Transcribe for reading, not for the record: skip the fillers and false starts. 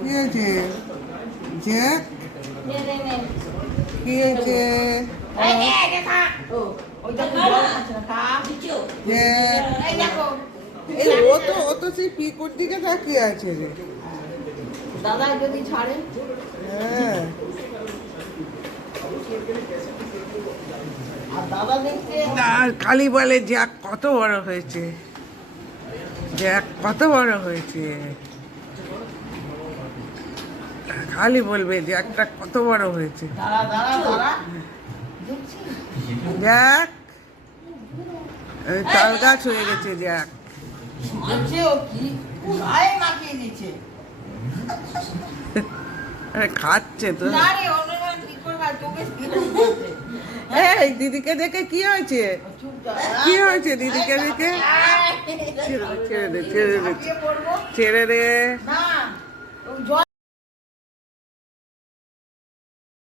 কি হয়েছে জ্যাক? কি হয়েছে জ্যাক? এই ও তো সেই পিকুর দিকে তাকিয়ে আছে রে। দাদা যদি ছাড়ে। হ্যাঁ আর দাদা দেখতে আর খালি বলে জ্যাক কত বড় হয়েছে, জ্যাক কত বড় হয়েছে, খালি বলবে জ্যাকটা কত বড় হয়েছে। দাঁড়া দাঁড়া দাঁড়া দেখছি জ্যাক তাল গাছ হয়ে গেছে জ্যাক। দেখছে ও কি গায়ে মাখিয়ে দিচ্ছে। আরে খাচ্ছে তো। না রে অন্যজন কি করবে তোকে কি করছে। এই দিদিকে দেখে কি হয়েছে, চুপ দাঁড়া কি হয়েছে দিদিকে দেখে? ছেড়ে দে ছেড়ে দে ছেড়ে দে ঝাঁপিয়ে পড়বো ছেড়ে দে। না